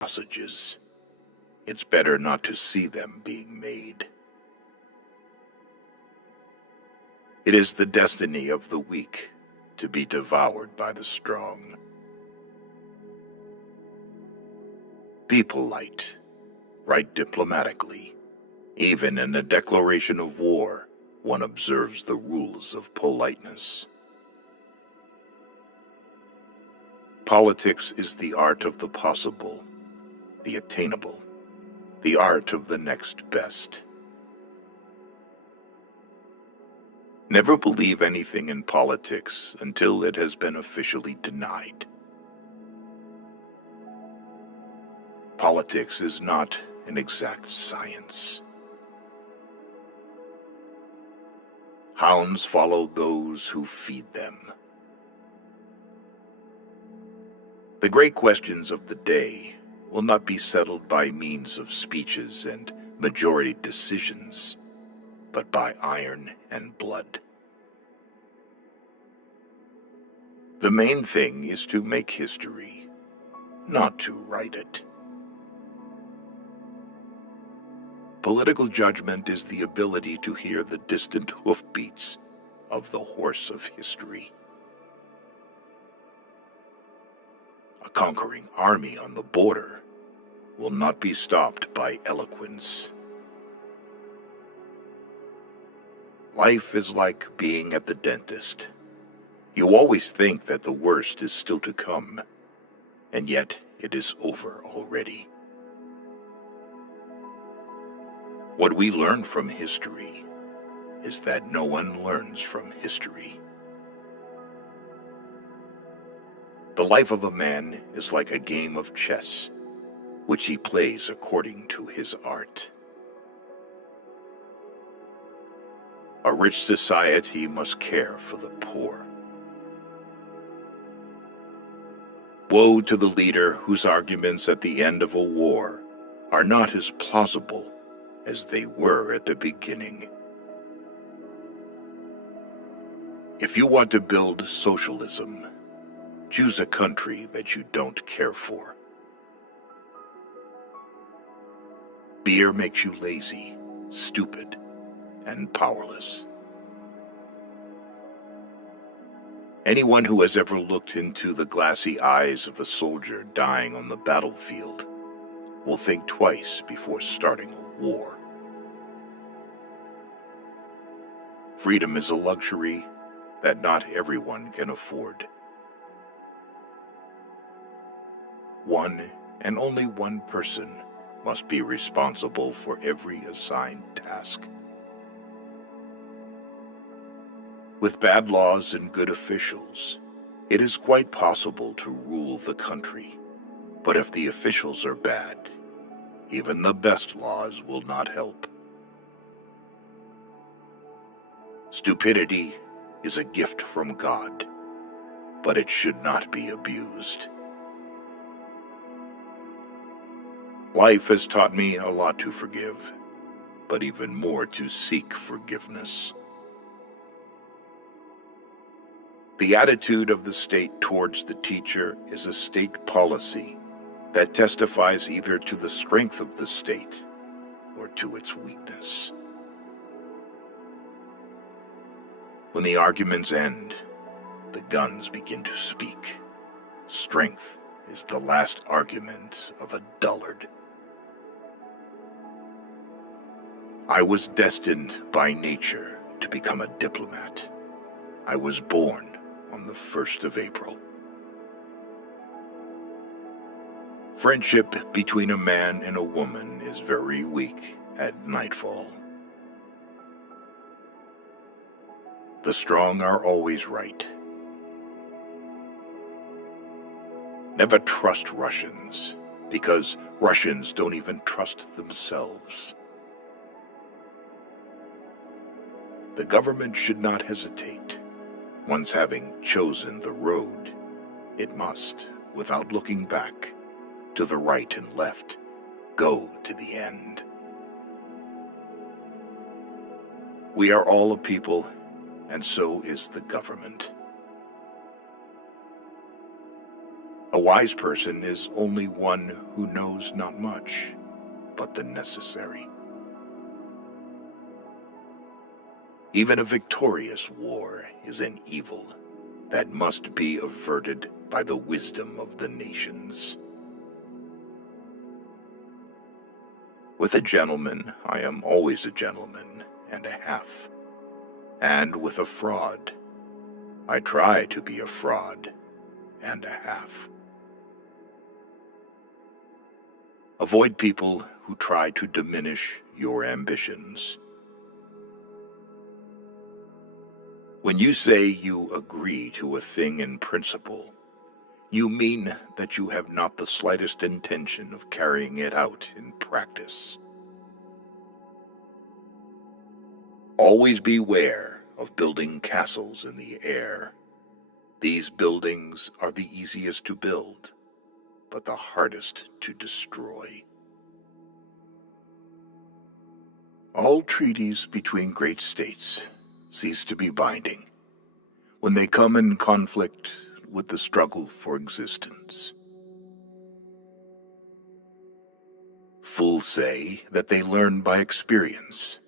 sausages. It's better not to see them being made. It is the destiny of the weak to be devoured by the strong. Be polite. Write diplomatically. Even in a declaration of war, one observes the rules of politeness. Politics is the art of the possible, the attainable, the art of the next best. Never believe anything in politics until it has been officially denied. Politics is not an exact science. Hounds follow those who feed them. The great questions of the day will not be settled by means of speeches and majority decisions, but by iron and blood. The main thing is to make history, not to write it. Political judgment is the ability to hear the distant hoofbeats of the horse of history. A conquering army on the border will not be stopped by eloquence. Life is like being at the dentist. You always think that the worst is still to come, and yet it is over already. What we learn from history is that no one learns from history. The life of a man is like a game of chess, which he plays according to his art. A rich society must care for the poor. Woe to the leader whose arguments at the end of a war are not as plausible as they were at the beginning. If you want to build socialism, choose a country that you don't care for. Beer makes you lazy, stupid, and powerless. Anyone who has ever looked into the glassy eyes of a soldier dying on the battlefield will think twice before starting a war. Freedom is a luxury that not everyone can afford. One and only one person must be responsible for every assigned task. With bad laws and good officials, it is quite possible to rule the country. But if the officials are bad, even the best laws will not help. Stupidity is a gift from God, but it should not be abused. Life has taught me a lot to forgive, but even more to seek forgiveness. The attitude of the state towards the teacher is a state policy that testifies either to the strength of the state or to its weakness. When the arguments end, the guns begin to speak. Strength is the last argument of a dullard. I was destined by nature to become a diplomat. I was born on the 1st of April. Friendship between a man and a woman is very weak at nightfall. The strong are always right. Never trust Russians, because Russians don't even trust themselves. The government should not hesitate. Once having chosen the road, it must, without looking back, to the right and left, go to the end. We are all a people, and so is the government. A wise person is only one who knows not much, but the necessary. Even a victorious war is an evil that must be averted by the wisdom of the nations. With a gentleman, I am always a gentleman and a half. And with a fraud, I try to be a fraud and a half. Avoid people who try to diminish your ambitions. When you say you agree to a thing in principle, you mean that you have not the slightest intention of carrying it out in practice. Always beware of building castles in the air. These buildings are the easiest to build, but the hardest to destroy. All treaties between great states cease to be binding when they come in conflict with the struggle for existence. Fools say that they learn by experience.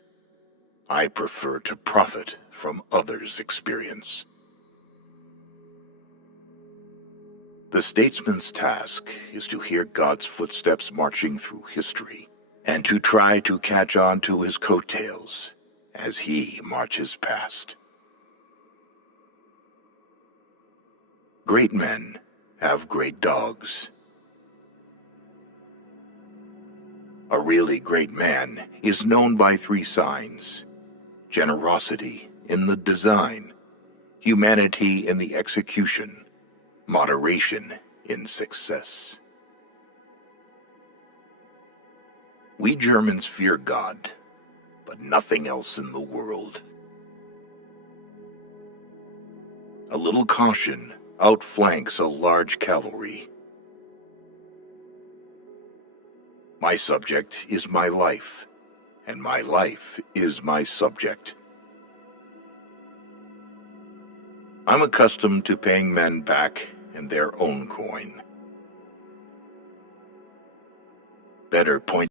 I prefer to profit from others' experience. The statesman's task is to hear God's footsteps marching through history and to try to catch on to his coattails as he marches past. Great men have great dogs. A really great man is known by 3 signs: generosity in the design, humanity in the execution, moderation in success. We Germans fear God, but nothing else in the world. A little caution outflanks a large cavalry. My subject is my life, and my life is my subject. I'm accustomed to paying men back in their own coin. Better point